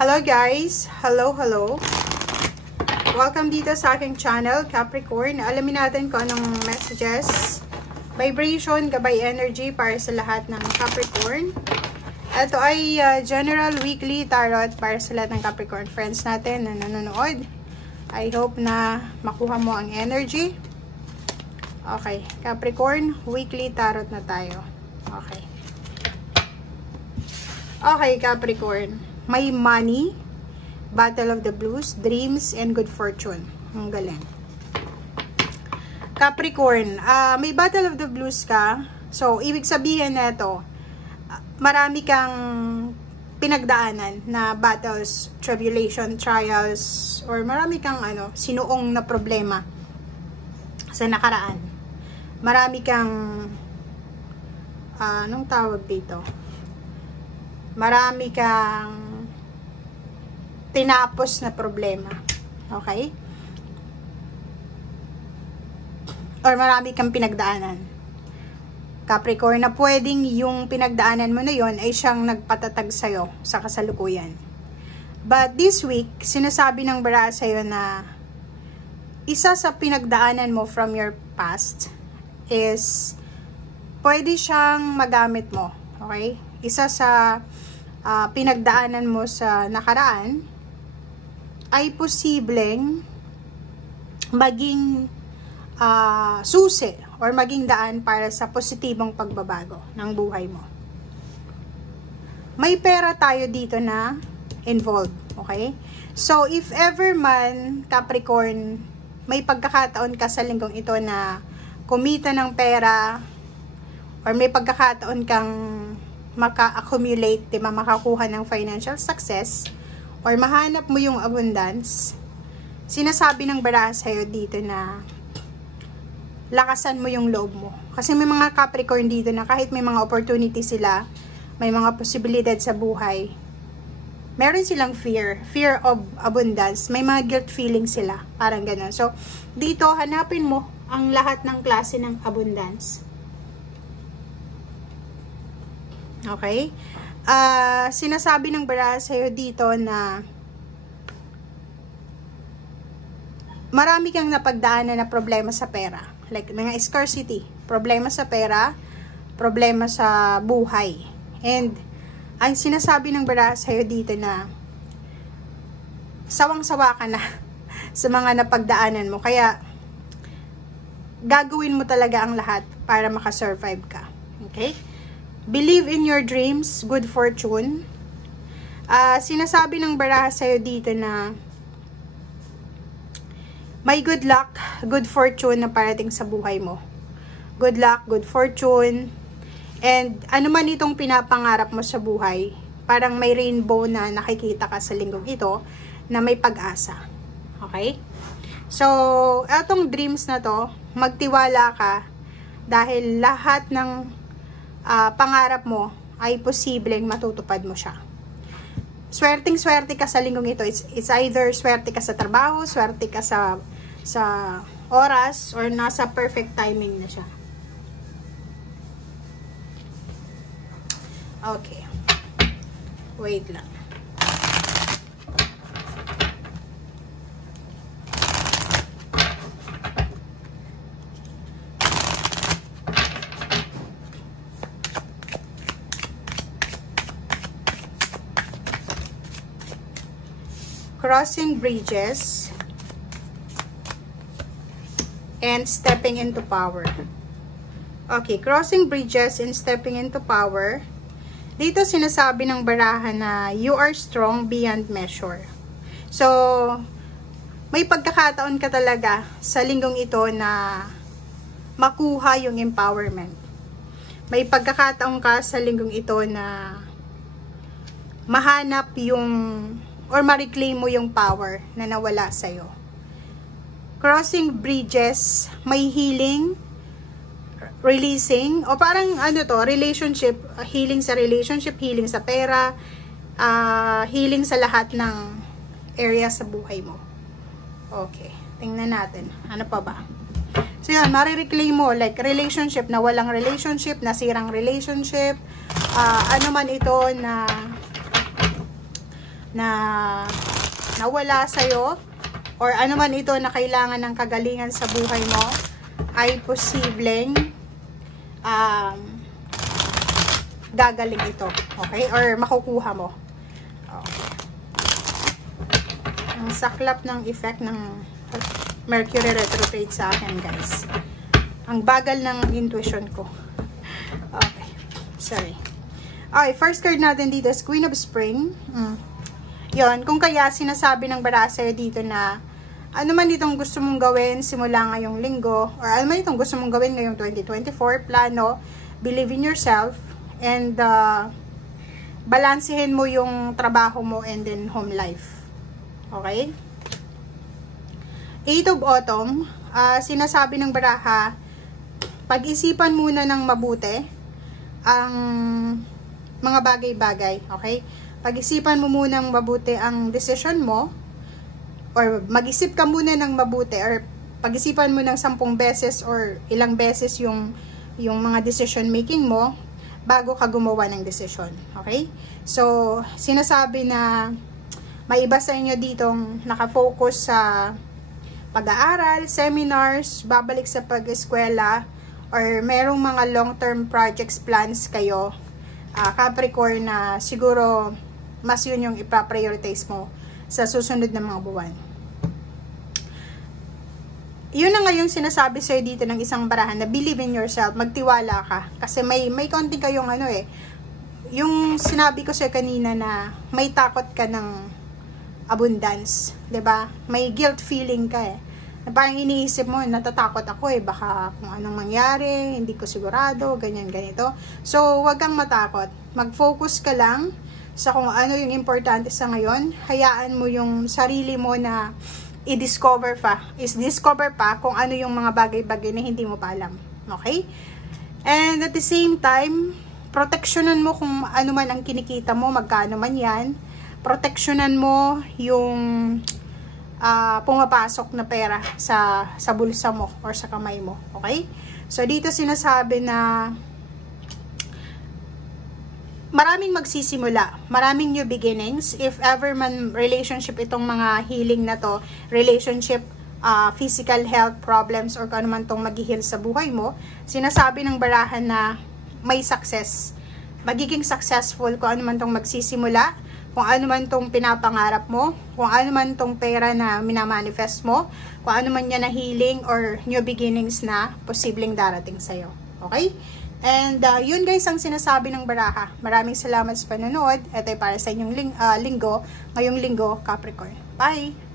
Hello guys! Hello! Welcome dito sa aking channel, Capricorn. Alamin natin kung anong messages, vibration, gabay energy para sa lahat ng Capricorn. Ito ay general weekly tarot para sa lahat ng Capricorn friends natin na nanonood. I hope na makuha mo ang energy. Okay, Capricorn, weekly tarot na tayo. Okay, Capricorn. May money, Battle of the Blues, dreams, and good fortune. Ang galing. Capricorn, may Battle of the Blues ka. So, ibig sabihin na ito, marami kang pinagdaanan na battles, tribulation, trials, or marami kang sinuong na problema sa nakaraan. Marami kang, anong tawag dito? Marami kang tinapos na problema. Okay? Or marami kang pinagdaanan. Capricorn, na pwedeng yung pinagdaanan mo na yon ay siyang nagpatatag sa'yo sa kasalukuyan. But this week, sinasabi ng bara sa'yo na isa sa pinagdaanan mo from your past is pwede siyang magamit mo. Okay? Isa sa pinagdaanan mo sa nakaraan ay posibleng maging susi or maging daan para sa positibong pagbabago ng buhay mo. May pera tayo dito na involved, okay? So, if ever man, Capricorn, may pagkakataon ka sa linggong ito na kumita ng pera or may pagkakataon kang maka-accumulate, diba, makakuha ng financial success, or mahanap mo yung abundance, sinasabi ng bara sa'yo dito na lakasan mo yung loob mo. Kasi may mga Capricorn dito na kahit may mga opportunity sila, may mga posibilidad sa buhay, meron silang fear of abundance, may mga guilt feeling sila, parang ganun. So, dito, hanapin mo ang lahat ng klase ng abundance. Okay? Sinasabi ng bara sa'yo dito na marami kang napagdaanan na problema sa pera. Like, mga scarcity. Problema sa pera, problema sa buhay. And, ang sinasabi ng bara sa'yo dito na sawang-sawa ka na sa mga napagdaanan mo. Kaya, gagawin mo talaga ang lahat para makasurvive ka. Okay? Believe in your dreams, good fortune. Sinasabi ng baraha sa'yo dito na may good luck, good fortune na parating sa buhay mo. Good luck, good fortune. And ano man itong pinapangarap mo sa buhay, parang may rainbow na nakikita ka sa linggong ito na may pag-asa. Okay? So, etong dreams na to, magtiwala ka dahil lahat ng pangarap mo ay posibleng matutupad mo siya. Swerteng-swerte ka sa linggong ito. It's either swerte ka sa trabaho, swerte ka sa oras, or nasa perfect timing na siya. Okay. Wait lang. Crossing bridges and stepping into power. Okay, crossing bridges and stepping into power. Dito sinasabi ng baraha na you are strong beyond measure. So, may pagkakataon ka talaga sa linggong ito na makuha yung empowerment. May pagkakataon ka sa linggong ito na mahanap yung or ma-reclaim mo yung power na nawala sa'yo. Crossing bridges, may healing, releasing, o parang relationship, healing sa relationship, healing sa pera, healing sa lahat ng area sa buhay mo. Okay, tingnan natin. Ano pa ba? So yun, marireclaim mo, like relationship na walang relationship, nasirang relationship, ano man ito na na nawala sa'yo, or ano man ito na kailangan ng kagalingan sa buhay mo, ay posibleng gagaling ito. Okay? Or makukuha mo. Okay. Ang saklap ng effect ng Mercury retrograde sa akin, guys. Ang bagal ng intuition ko. Okay. Sorry. Okay, first card natin dito is Queen of Spring. Yon, kung kaya sinasabi ng baraha sa'yo dito na ano man itong gusto mong gawin simula ngayong linggo, or ano man itong gusto mong gawin ngayong 2024, plano, believe in yourself, and balansehin mo yung trabaho mo and then home life. Okay? 8 of Autumn, sinasabi ng baraha, pag-isipan muna ng mabuti ang mga bagay-bagay, okay? Pag-isipan mo munang mabuti ang decision mo, or mag-isip ka muna ng mabuti, or pag-isipan mo ng 10 beses or ilang beses yung mga decision making mo bago ka gumawa ng decision, okay? So, sinasabi na may iba sa inyo ditong nakafocus sa pag-aaral, seminars, babalik sa pag-eskwela, or merong mga long-term projects plans kayo, Capricorn, na siguro mas yun yung ipa-prioritize mo sa susunod na mga buwan. Yun na ngayon sinasabi sa'yo dito ng isang barahan na believe in yourself, magtiwala ka. Kasi may konti kayong yung sinabi ko sa'yo kanina na may takot ka ng abundance, 'di ba? May guilt feeling ka na parang iniisip mo, natatakot ako baka kung anong mangyari, hindi ko sigurado, ganyan, ganito. So, wag kang matakot. Mag-focus ka lang sa kung ano yung importante sa ngayon. Hayaan mo yung sarili mo na i-discover pa kung ano yung mga bagay-bagay na hindi mo pa alam. Okay? And at the same time, proteksyonan mo kung ano man ang kinikita mo, magkano man yan. Proteksyonan mo yung pumapasok na pera sa bulsa mo or sa kamay mo. Okay? So, dito sinasabi na maraming magsisimula. Maraming new beginnings. If ever man relationship itong mga healing na to, relationship, physical health problems, or kung ano man itong mag-heal sa buhay mo, sinasabi ng barahan na may success. Magiging successful kung ano man itong magsisimula, kung ano man tong pinapangarap mo, kung ano man tong pera na minamanifest mo, kung ano man yan na healing or new beginnings na posibleng darating sa'yo. Okay? And yun guys ang sinasabi ng baraha. Maraming salamat sa panonood. Ito ay para sa inyong ngayong linggo, Capricorn. Bye!